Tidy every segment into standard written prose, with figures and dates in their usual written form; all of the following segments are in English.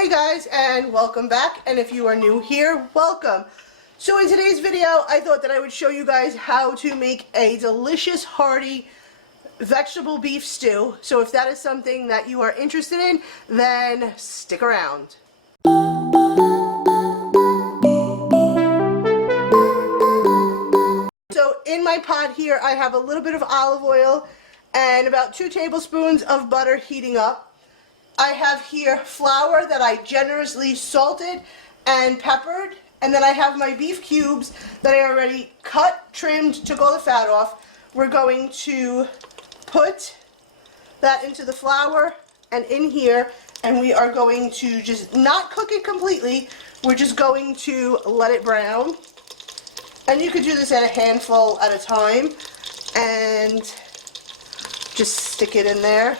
Hey guys, and welcome back, and if you are new here, welcome. So in today's video, I thought that I would show you guys how to make a delicious, hearty vegetable beef stew. So if that is something that you are interested in, then stick around. So in my pot here, I have a little bit of olive oil and about 2 tablespoons of butter heating up. I have here flour that I generously salted and peppered, and then I have my beef cubes that I already cut, trimmed, took all the fat off. We're going to put that into the flour and in here, and we are going to just not cook it completely. We're just going to let it brown. And you could do this at a handful at a time and just stick it in there.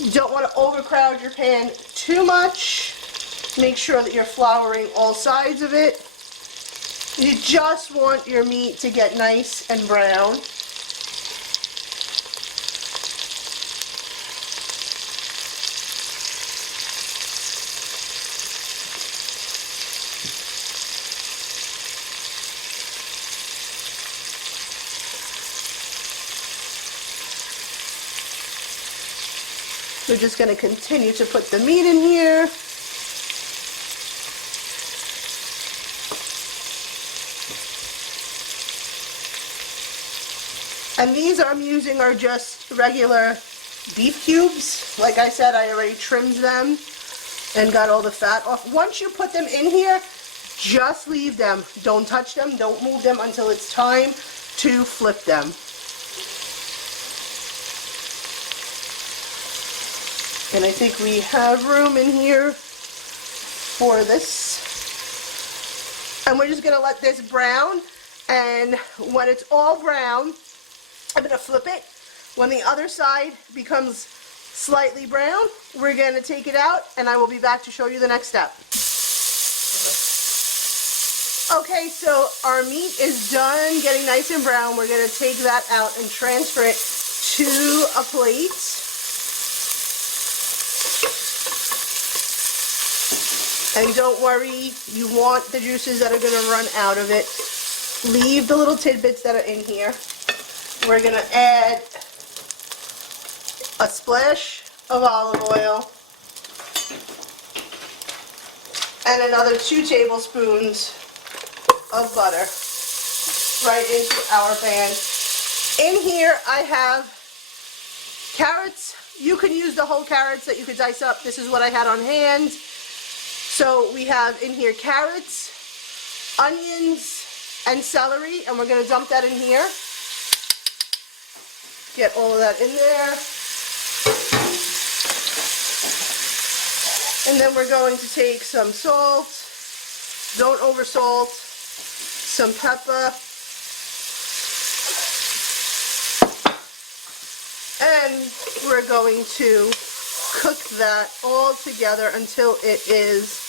You don't want to overcrowd your pan too much. Make sure that you're flouring all sides of it. You just want your meat to get nice and brown. We're just going to continue to put the meat in here. And these I'm using are just regular beef cubes. Like I said, I already trimmed them and got all the fat off. Once you put them in here, just leave them. Don't touch them. Don't move them until it's time to flip them. And I think we have room in here for this. And we're just going to let this brown. And when it's all brown, I'm going to flip it. When the other side becomes slightly brown, we're going to take it out, and I will be back to show you the next step. Okay, so our meat is done getting nice and brown. We're going to take that out and transfer it to a plate. And don't worry, you want the juices that are going to run out of it. Leave the little tidbits that are in here. We're going to add a splash of olive oil and another 2 tablespoons of butter right into our pan. In here I have carrots. You can use the whole carrots that you could dice up. This is what I had on hand. So we have in here carrots, onions, and celery, and we're going to dump that in here. Get all of that in there. And then we're going to take some salt, don't over salt, some pepper, and we're going to cook that all together until it is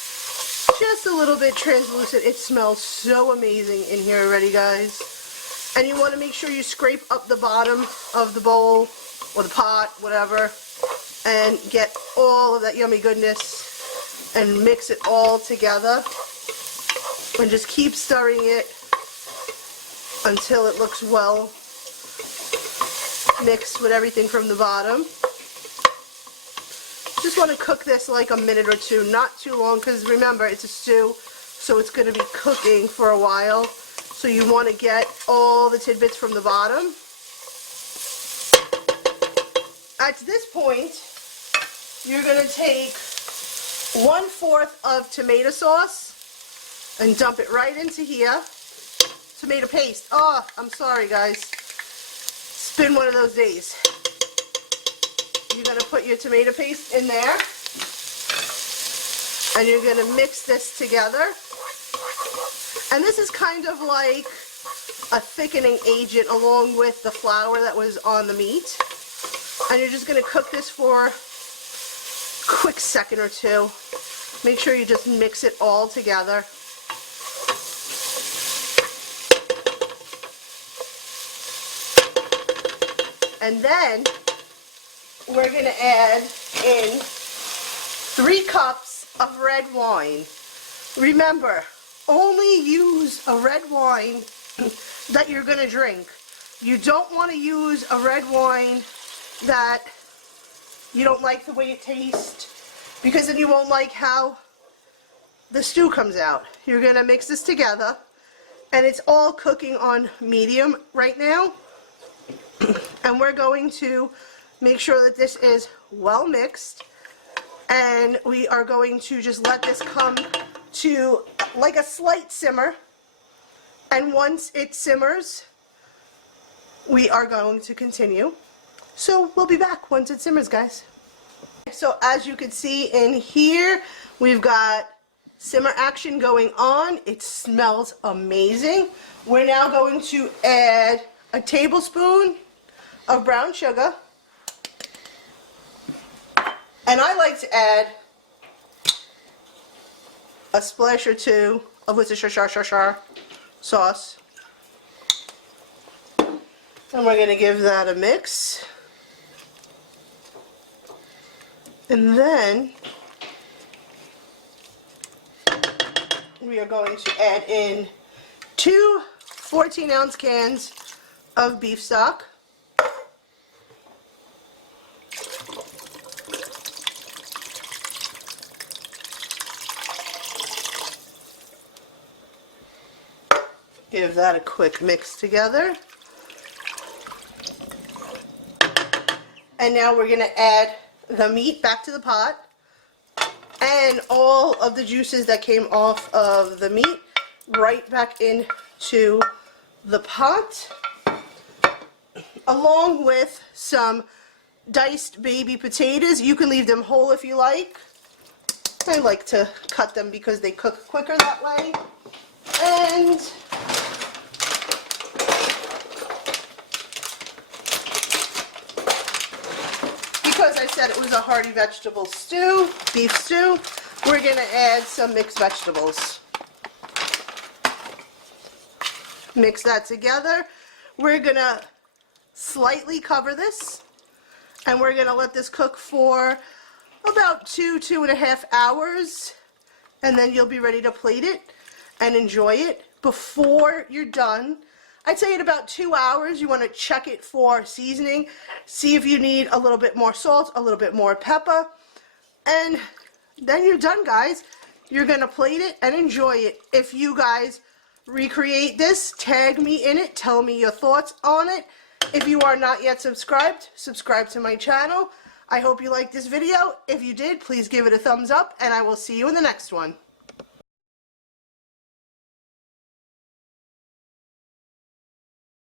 just a little bit translucent. It smells so amazing in here already, guys. And you want to make sure you scrape up the bottom of the bowl or the pot, whatever, and get all of that yummy goodness and mix it all together. And just keep stirring it until it looks well mixed with everything from the bottom. Just want to cook this like a minute or two, not too long, because remember, it's a stew, so it's going to be cooking for a while. So you want to get all the tidbits from the bottom. At this point, you're going to take 1/4 of tomato sauce and dump it right into here. Tomato paste. Oh, I'm sorry, guys. It's been one of those days. You're going to put your tomato paste in there, and you're going to mix this together. And this is kind of like a thickening agent along with the flour that was on the meat. And you're just going to cook this for a quick second or two. Make sure you just mix it all together. And then we're going to add in 3 cups of red wine. Remember, only use a red wine that you're going to drink. You don't want to use a red wine that you don't like the way it tastes, because then you won't like how the stew comes out. You're going to mix this together, and it's all cooking on medium right now. And we're going to make sure that this is well mixed, and we are going to just let this come to like a slight simmer, and once it simmers we are going to continue. So we'll be back once it simmers, guys. So as you can see in here, we've got simmer action going on. It smells amazing. We're now going to add a tablespoon of brown sugar, and I like to add a splash or two of Worcestershire sauce. And we're going to give that a mix. And then we are going to add in 2 14-ounce cans of beef stock. Give that a quick mix together. And now we're going to add the meat back to the pot, and all of the juices that came off of the meat right back into the pot, along with some diced baby potatoes. You can leave them whole if you like. I like to cut them because they cook quicker that way. And because I said it was a hearty vegetable stew, beef stew, we're going to add some mixed vegetables. Mix that together. We're going to slightly cover this, and we're going to let this cook for about 2.5 hours, and then you'll be ready to plate it and enjoy it. Before you're done, I'd say in about 2 hours, you want to check it for seasoning. See if you need a little bit more salt, a little bit more pepper, and then you're done, guys. You're going to plate it and enjoy it. If you guys recreate this, tag me in it. Tell me your thoughts on it. If you are not yet subscribed, subscribe to my channel. I hope you liked this video. If you did, please give it a thumbs up, and I will see you in the next one.